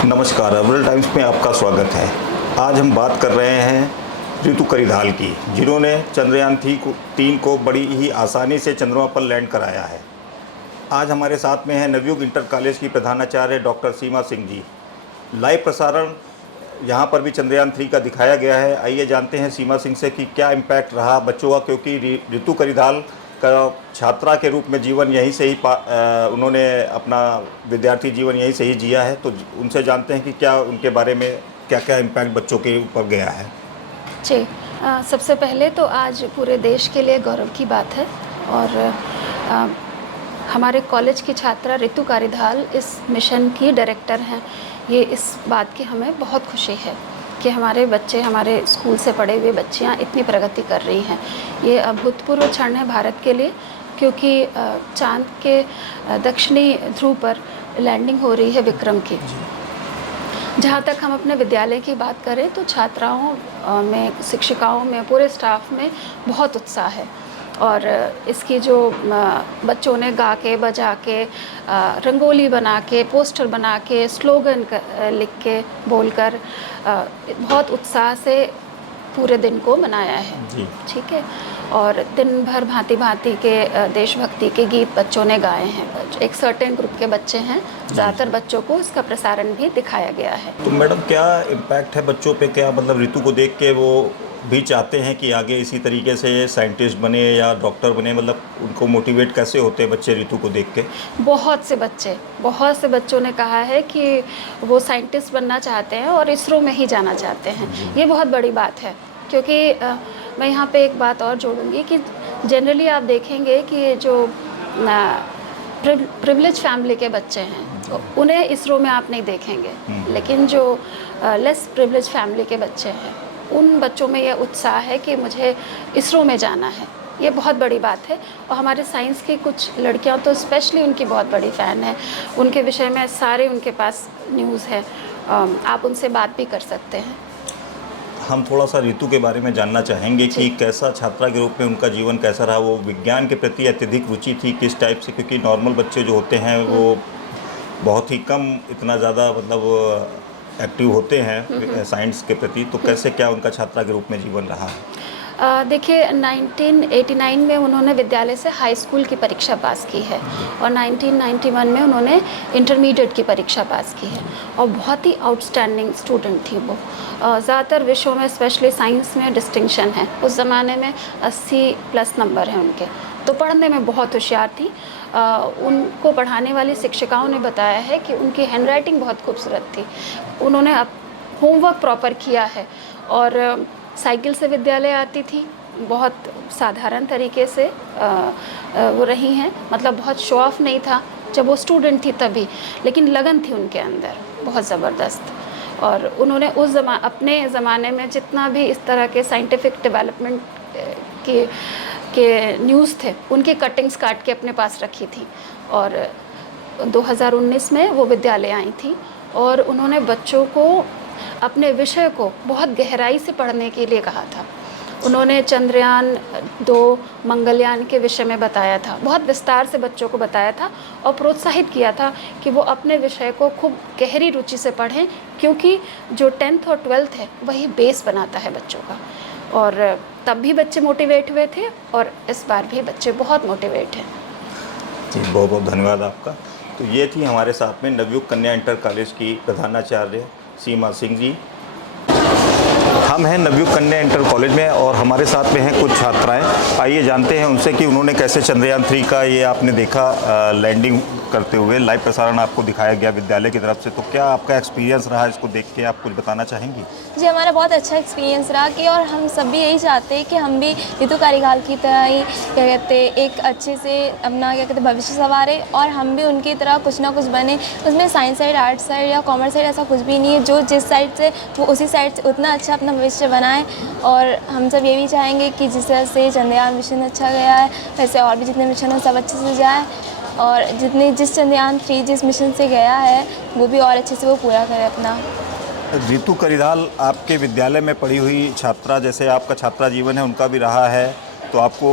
नमस्कार, urban times में आपका स्वागत है। आज हम बात कर रहे हैं रितु करिधाल की, जिन्होंने चंद्रयान 3 को बड़ी ही आसानी से चंद्रमा पर लैंड कराया है। आज हमारे साथ में है नवयुग इंटर कॉलेज की प्रधानाचार्य डॉक्टर सीमा सिंह जी। लाइव प्रसारण यहाँ पर भी चंद्रयान 3 का दिखाया गया है। आइए जानते हैं सीमा सिंह से कि क्या इम्पैक्ट रहा बच्चों का, क्योंकि रितु करिधाल का छात्रा के रूप में जीवन यहीं से ही उन्होंने अपना विद्यार्थी जीवन यहीं से ही जिया है। तो उनसे जानते हैं कि क्या उनके बारे में क्या क्या इम्पैक्ट बच्चों के ऊपर गया है। जी, सबसे पहले तो आज पूरे देश के लिए गौरव की बात है और हमारे कॉलेज की छात्रा रितु करिधाल इस मिशन की डायरेक्टर हैं। ये इस बात की हमें बहुत खुशी है कि हमारे बच्चे, हमारे स्कूल से पढ़े हुए बच्चियाँ इतनी प्रगति कर रही हैं। ये अभूतपूर्व क्षण है भारत के लिए, क्योंकि चाँद के दक्षिणी ध्रुव पर लैंडिंग हो रही है विक्रम की। जहाँ तक हम अपने विद्यालय की बात करें तो छात्राओं में, शिक्षिकाओं में, पूरे स्टाफ में बहुत उत्साह है और इसकी जो बच्चों ने गा के, बजा के, रंगोली बना के, पोस्टर बना के, स्लोगन लिख के, बोलकर बहुत उत्साह से पूरे दिन को मनाया है। ठीक है। और दिन भर भांति भांति के देशभक्ति के गीत बच्चों ने गाए हैं। एक सर्टेन ग्रुप के बच्चे हैं, ज़्यादातर बच्चों को इसका प्रसारण भी दिखाया गया है। तो मैडम, क्या इम्पैक्ट है बच्चों पे? क्या मतलब रितु को देख के वो भी चाहते हैं कि आगे इसी तरीके से साइंटिस्ट बने या डॉक्टर बने? मतलब उनको मोटिवेट कैसे होते हैं बच्चे रितु को देख के? बहुत से बच्चों ने कहा है कि वो साइंटिस्ट बनना चाहते हैं और इसरो में ही जाना चाहते हैं। ये बहुत बड़ी बात है, क्योंकि मैं यहाँ पे एक बात और जोड़ूंगी कि जनरली आप देखेंगे कि जो प्रिविलेज फैमिली के बच्चे हैं उन्हें इसरो में आप नहीं देखेंगे, लेकिन जो लेस प्रिविलेज फैमिली के बच्चे हैं उन बच्चों में ये उत्साह है कि मुझे इसरो में जाना है। ये बहुत बड़ी बात है। और हमारे साइंस की कुछ लड़कियां तो स्पेशली उनकी बहुत बड़ी फ़ैन है। उनके विषय में सारे उनके पास न्यूज़ है, आप उनसे बात भी कर सकते हैं। हम थोड़ा सा रितु के बारे में जानना चाहेंगे कि कैसा छात्रा के रूप में उनका जीवन कैसा रहा। वो विज्ञान के प्रति अत्यधिक रुचि थी किस टाइप से? क्योंकि नॉर्मल बच्चे जो होते हैं वो बहुत ही कम, इतना ज़्यादा मतलब एक्टिव होते हैं साइंस के प्रति। तो कैसे क्या उनका छात्रा के रूप में जीवन रहा है? देखिए, 1989 में उन्होंने विद्यालय से हाई स्कूल की परीक्षा पास की है और 1991 में उन्होंने इंटरमीडिएट की परीक्षा पास की है और बहुत ही आउटस्टैंडिंग स्टूडेंट थी वो। ज़्यादातर विषयों में, स्पेशली साइंस में डिस्टिंक्शन है। उस ज़माने में 80+ नंबर हैं उनके, तो पढ़ने में बहुत होशियार थी। उनको पढ़ाने वाली शिक्षिकाओं ने बताया है कि उनकी हैंडराइटिंग बहुत खूबसूरत थी। उन्होंने होमवर्क प्रॉपर किया है और साइकिल से विद्यालय आती थी। बहुत साधारण तरीके से वो रही हैं, मतलब बहुत शो ऑफ नहीं था जब वो स्टूडेंट थी तभी, लेकिन लगन थी उनके अंदर बहुत ज़बरदस्त। और उन्होंने अपने ज़माने में जितना भी इस तरह के साइंटिफिक डेवलपमेंट के न्यूज़ थे, उनकी कटिंग्स काट के अपने पास रखी थी। और 2019 में वो विद्यालय आई थी और उन्होंने बच्चों को अपने विषय को बहुत गहराई से पढ़ने के लिए कहा था। उन्होंने चंद्रयान 2 मंगलयान के विषय में बताया था, बहुत विस्तार से बच्चों को बताया था और प्रोत्साहित किया था कि वो अपने विषय को खूब गहरी रुचि से पढ़ें, क्योंकि जो 10th और 12th है वही बेस बनाता है बच्चों का। और तब भी बच्चे मोटिवेट हुए थे और इस बार भी बच्चे बहुत मोटिवेट हैं। जी, बहुत बहुत धन्यवाद आपका। तो ये थी हमारे साथ में नवयुग कन्या इंटर कॉलेज की प्रधानाचार्य सीमा सिंह जी। हम हैं नवयुग कन्या इंटर कॉलेज में और हमारे साथ में हैं कुछ छात्राएं। आइए जानते हैं उनसे कि उन्होंने कैसे चंद्रयान 3 का, ये आपने देखा लैंडिंग करते हुए, लाइव प्रसारण आपको दिखाया गया विद्यालय की तरफ से। तो क्या आपका एक्सपीरियंस रहा इसको देख के? आप कुछ बताना चाहेंगी? जी, हमारा बहुत अच्छा एक्सपीरियंस रहा कि, और हम सब भी यही चाहते हैं कि हम भी रितु करिधाल की तरह ही क्या कहते एक अच्छे से अपना क्या कहते भविष्य संवारें और हम भी उनकी तरह कुछ ना कुछ बने। उसमें साइंस साइड, आर्ट्स साइड या कॉमर्स साइड ऐसा कुछ भी नहीं है। जो जिस साइड से वो उसी साइड से उतना अच्छा अपना भविष्य बनाएं। और हम सब ये भी चाहेंगे कि जिस तरह से चंद्रयान मिशन अच्छा गया है, वैसे और भी जितने मिशन हैं सब अच्छे से जाए और जिस चंद्रयान 3 जिस मिशन से गया है वो भी और अच्छे से वो पूरा करे अपना। रितु करिधाल आपके विद्यालय में पढ़ी हुई छात्रा, जैसे आपका छात्रा जीवन है उनका भी रहा है, तो आपको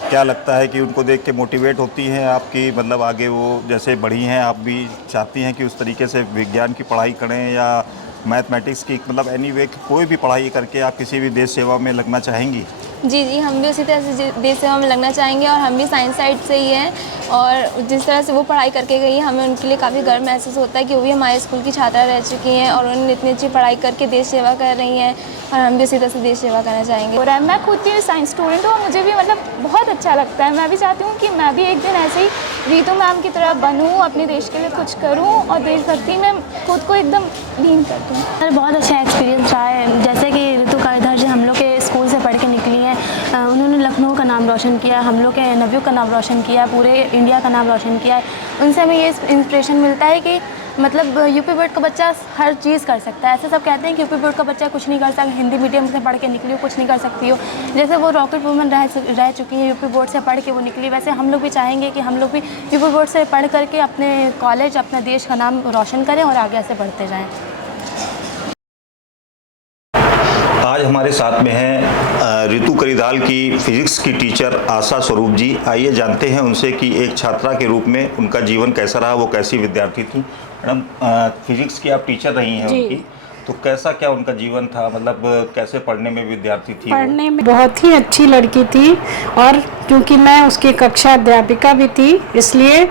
क्या लगता है कि उनको देख के मोटिवेट होती हैं आपकी, मतलब आगे वो जैसे बढ़ी हैं आप भी चाहती हैं कि उस तरीके से विज्ञान की पढ़ाई करें या मैथमेटिक्स की, मतलब एनी वे कोई भी पढ़ाई करके आप किसी भी देश सेवा में लगना चाहेंगी? जी जी, हम भी उसी तरह से देश सेवा में लगना चाहेंगे और हम भी साइंस साइड से ही हैं और जिस तरह से वो पढ़ाई करके गई है हमें उनके लिए काफ़ी गर्व महसूस होता है कि वो भी हमारे स्कूल की छात्रा रह चुकी हैं और उन्होंने इतनी अच्छी पढ़ाई करके देश सेवा कर रही हैं और हम भी उसी तरह से देश सेवा करना चाहेंगे। और मैं खुद भी साइंस स्टूडेंट हूँ और मुझे भी मतलब बहुत अच्छा लगता है। मैं भी चाहती हूँ कि मैं भी एक दिन ऐसे ही रीतू मैम की तरह बनूँ, अपने देश के लिए कुछ करूँ और देशभक्ति में खुद को एकदम लीन कर दूँ। सर बहुत अच्छा एक्सपीरियंस रहा है। जैसे कि ऋतु कारीधाल जो हम लोग के स्कूल से पढ़ के निकली हैं, उन्होंने लखनऊ का नाम रोशन किया, हम लोग के नवयुग का नाम रोशन किया, पूरे इंडिया का नाम रोशन किया है। उनसे हमें ये इंस्पिरेशन मिलता है कि मतलब यूपी बोर्ड का बच्चा हर चीज़ कर सकता है। ऐसे सब कहते हैं कि यूपी बोर्ड का बच्चा कुछ नहीं कर सकता, हिंदी मीडियम से पढ़ के निकली हो कुछ नहीं कर सकती हो। जैसे वो रॉकेट वुमन रह चुकी हैं, यूपी बोर्ड से पढ़ के वो निकली, वैसे हम लोग भी चाहेंगे कि हम लोग भी यूपी बोर्ड से पढ़ करके अपने कॉलेज, अपना देश का नाम रोशन करें और आगे ऐसे बढ़ते जाएँ। आज हमारे साथ में हैं ऋतु करीधाल की फिजिक्स की टीचर आशा स्वरूप जी। आइए जानते हैं उनसे कि एक छात्रा के रूप में उनका जीवन कैसा रहा, वो कैसी विद्यार्थी थी। मैडम, फिजिक्स की आप टीचर रही हैं उनकी, तो कैसा क्या उनका जीवन था, मतलब कैसे पढ़ने में विद्यार्थी थी? पढ़ने में बहुत ही अच्छी लड़की थी और क्योंकि मैं उसकी कक्षा अध्यापिका भी थी इसलिए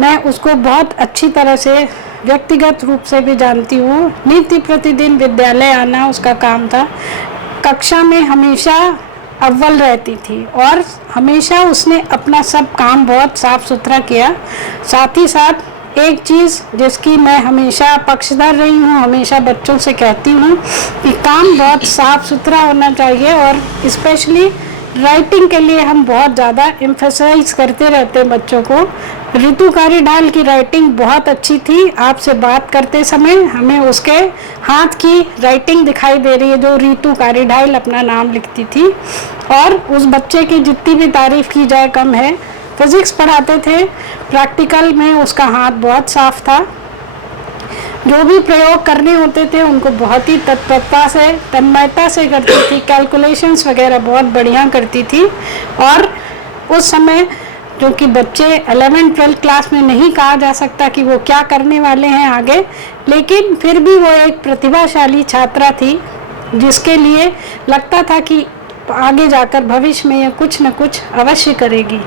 मैं उसको बहुत अच्छी तरह से व्यक्तिगत रूप से भी जानती हूँ। नित्य प्रतिदिन विद्यालय आना उसका काम था। कक्षा में हमेशा अव्वल रहती थी और हमेशा उसने अपना सब काम बहुत साफ सुथरा किया। साथ ही साथ एक चीज़ जिसकी मैं हमेशा पक्षधर रही हूँ, हमेशा बच्चों से कहती हूँ कि काम बहुत साफ सुथरा होना चाहिए और स्पेशली राइटिंग के लिए हम बहुत ज़्यादा एम्फेसाइज करते रहते हैं बच्चों को। ऋतु कारीधाल की राइटिंग बहुत अच्छी थी। आपसे बात करते समय हमें उसके हाथ की राइटिंग दिखाई दे रही है जो ऋतु कारीधाल अपना नाम लिखती थी और उस बच्चे की जितनी भी तारीफ़ की जाए कम है। फिज़िक्स पढ़ाते थे, प्रैक्टिकल में उसका हाथ बहुत साफ था। जो भी प्रयोग करने होते थे उनको बहुत ही तत्परता से, तन्मयता से करती थी। कैलकुलेशंस वगैरह बहुत बढ़िया करती थी और उस समय क्योंकि बच्चे 11th-12th क्लास में नहीं कहा जा सकता कि वो क्या करने वाले हैं आगे, लेकिन फिर भी वो एक प्रतिभाशाली छात्रा थी जिसके लिए लगता था कि आगे जाकर भविष्य में कुछ न कुछ अवश्य करेगी।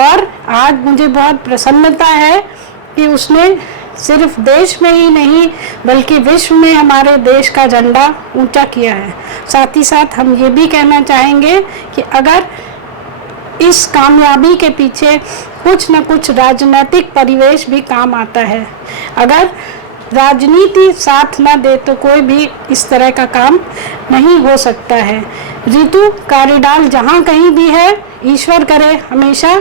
और आज मुझे बहुत प्रसन्नता है कि उसने सिर्फ देश में ही नहीं बल्कि विश्व में हमारे देश का झंडा ऊंचा किया है। साथ ही साथ हम ये भी कहना चाहेंगे कि अगर इस कामयाबी के पीछे कुछ न कुछ राजनीतिक परिवेश भी काम आता है। अगर राजनीति साथ न दे तो कोई भी इस तरह का काम नहीं हो सकता है। ऋतु कारीधाल जहाँ कहीं भी है, ईश्वर करे हमेशा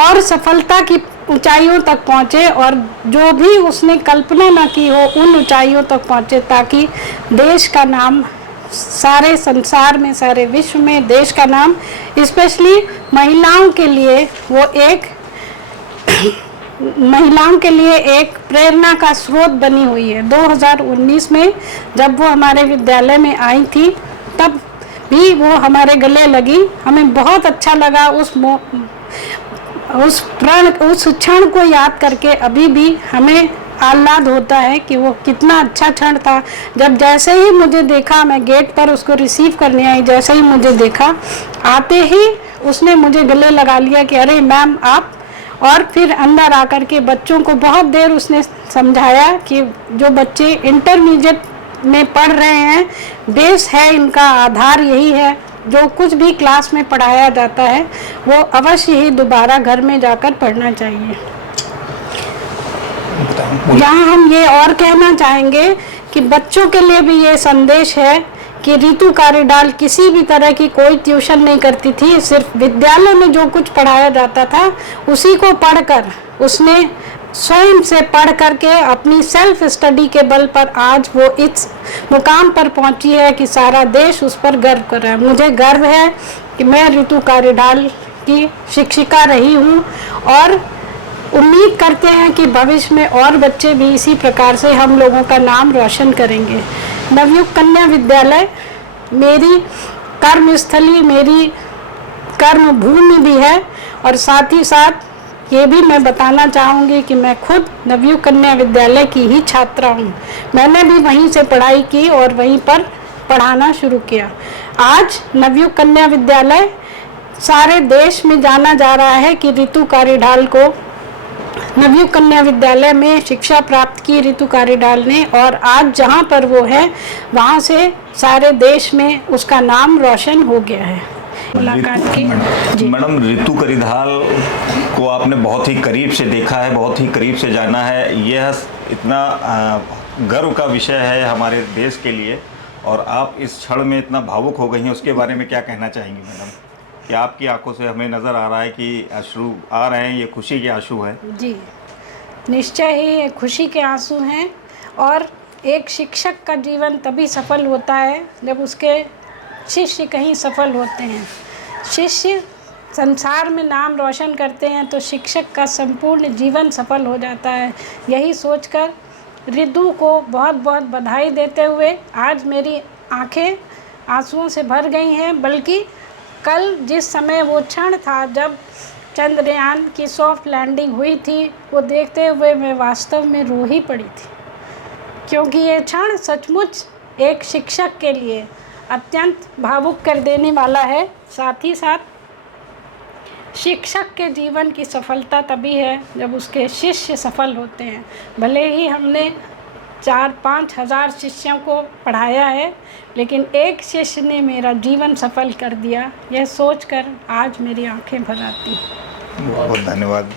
और सफलता की ऊंचाइयों तक पहुँचे और जो भी उसने कल्पना न की हो उन ऊंचाइयों तक पहुँचे ताकि देश का नाम सारे संसार में, सारे विश्व में देश का नाम, स्पेशली महिलाओं के लिए वो एक महिलाओं के लिए एक प्रेरणा का स्रोत बनी हुई है। 2019 में जब वो हमारे विद्यालय में आई थी तब भी वो हमारे गले लगी। हमें बहुत अच्छा लगा उस क्षण को याद करके अभी भी हमें आह्लाद होता है कि वो कितना अच्छा क्षण था। जब जैसे ही मुझे देखा, मैं गेट पर उसको रिसीव करने आई, जैसे ही मुझे देखा आते ही उसने मुझे गले लगा लिया कि अरे मैम आप, और फिर अंदर आकर के बच्चों को बहुत देर उसने समझाया कि जो बच्चे इंटरमीडिएट में पढ़ रहे हैं, बेस है इनका, आधार यही है, जो कुछ भी क्लास में पढ़ाया जाता है वो अवश्य ही दोबारा घर में जाकर पढ़ना चाहिए। यहाँ हम ये और कहना चाहेंगे कि बच्चों के लिए भी ये संदेश है कि ऋतु कारीधाल किसी भी तरह की कोई ट्यूशन नहीं करती थी। सिर्फ विद्यालय में जो कुछ पढ़ाया जाता था उसी को पढ़कर उसने स्वयं से पढ़ करके अपनी सेल्फ स्टडी के बल पर आज वो इस मुकाम पर पहुंची है कि सारा देश उस पर गर्व कर रहा है। मुझे गर्व है कि मैं ऋतु कारीधाल की शिक्षिका रही हूँ और उम्मीद करते हैं कि भविष्य में और बच्चे भी इसी प्रकार से हम लोगों का नाम रोशन करेंगे। नवयुग कन्या विद्यालय मेरी कर्मस्थली, मेरी कर्म भूमि भी है। और साथ ही साथ ये भी मैं बताना चाहूँगी कि मैं खुद नवयुग कन्या विद्यालय की ही छात्रा हूँ। मैंने भी वहीं से पढ़ाई की और वहीं पर पढ़ाना शुरू किया। आज नवयुग कन्या विद्यालय सारे देश में जाना जा रहा है कि रितु कारीढाल को नवयुग कन्या विद्यालय में शिक्षा प्राप्त की रितु कारीढाल ने, और आज जहाँ पर वो है वहाँ से सारे देश में उसका नाम रोशन हो गया है। मुलाकात की मैडम, रितु कारीढाल को आपने बहुत ही करीब से देखा है, बहुत ही करीब से जाना है। यह इतना गर्व का विषय है हमारे देश के लिए, और आप इस क्षण में इतना भावुक हो गई हैं, उसके बारे में क्या कहना चाहेंगी मैडम? कि आपकी आंखों से हमें नज़र आ रहा है कि अश्रु आ रहे हैं, ये खुशी के आंसू हैं। जी, निश्चय ही ये खुशी के आंसू हैं। और एक शिक्षक का जीवन तभी सफल होता है जब उसके शिष्य कहीं सफल होते हैं। शिष्य संसार में नाम रोशन करते हैं तो शिक्षक का संपूर्ण जीवन सफल हो जाता है। यही सोचकर रितु को बहुत बहुत बधाई देते हुए आज मेरी आंखें आंसुओं से भर गई हैं। बल्कि कल जिस समय वो क्षण था जब चंद्रयान की सॉफ्ट लैंडिंग हुई थी, वो देखते हुए मैं वास्तव में रो ही पड़ी थी, क्योंकि ये क्षण सचमुच एक शिक्षक के लिए अत्यंत भावुक कर देने वाला है। साथ ही साथ शिक्षक के जीवन की सफलता तभी है जब उसके शिष्य सफल होते हैं। भले ही हमने 4-5 हज़ार शिष्यों को पढ़ाया है, लेकिन एक शिष्य ने मेरा जीवन सफल कर दिया। यह सोचकर आज मेरी आंखें भर आती हैं। बहुत धन्यवाद।